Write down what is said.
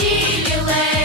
Chile.